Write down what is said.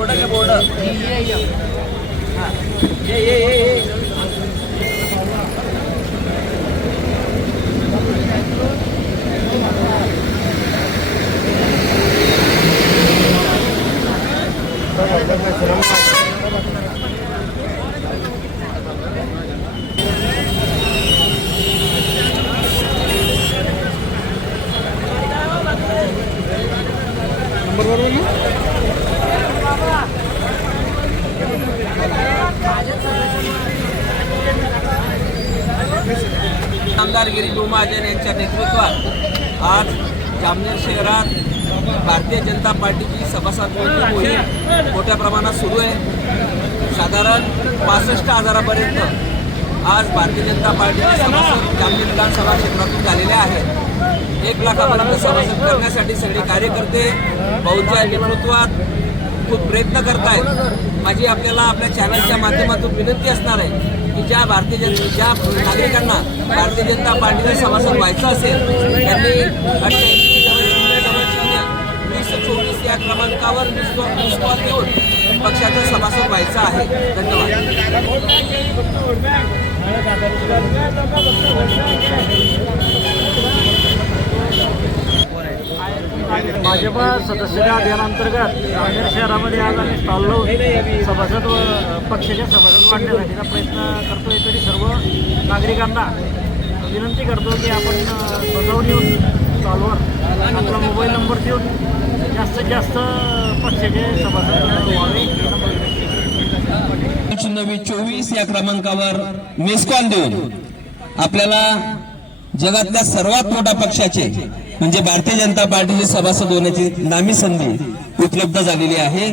Board board आमदार गिरीश महाजन यांच्या नेतृत्वात आज जामनेर शहरात भारतीय जनता पार्टीची सभासद नोंदणी मोहीम मोठ्या प्रमाणात सुरू आहे. साधारण पासष्ट हजारापर्यंत आज भारतीय जनता पार्टीचे सभासद जामनेर विधानसभा क्षेत्रातून झालेले आहेत. एक लाखापर्यंत सभासद करण्यासाठी सगळे कार्यकर्ते भाऊंच्या नेतृत्वात खूप प्रयत्न करतायत. माझी आपल्याला आपल्या चॅनलच्या माध्यमातून विनंती असणार आहे की ज्या भारतीय जनता ज्या नागरिकांना भारतीय जनता पार्टीचा सभासद व्हायचं असेल त्यांनी अठ्ठ्याऐंशी वीस चोवीस या क्रमांकावर मिस देऊन पक्षाचा सभासद व्हायचा आहे. धन्यवाद. भाजपा सदस्यता अभियानांतर्गत नांदेड शहरामध्ये आज आम्ही स्टॉल लावून सभासद व पक्षाचे सभासद वाढण्यासाठीचा प्रयत्न करतोय तरी सर्व नागरिकांना विनंती करतो की आपण स्वतःहून येऊन स्टॉलवर आपला मोबाईल नंबर देऊन जास्तीत जास्त पक्षाचे सभासद व्हावे चोवीस या क्रमांकावर मिस कॉल देऊन आपल्याला जगातल्या सर्वात मोठ्या पक्षाचे म्हणजे भारतीय जनता पार्टीचे सभासद होण्याची नामी संधी उपलब्ध झालेली आहे.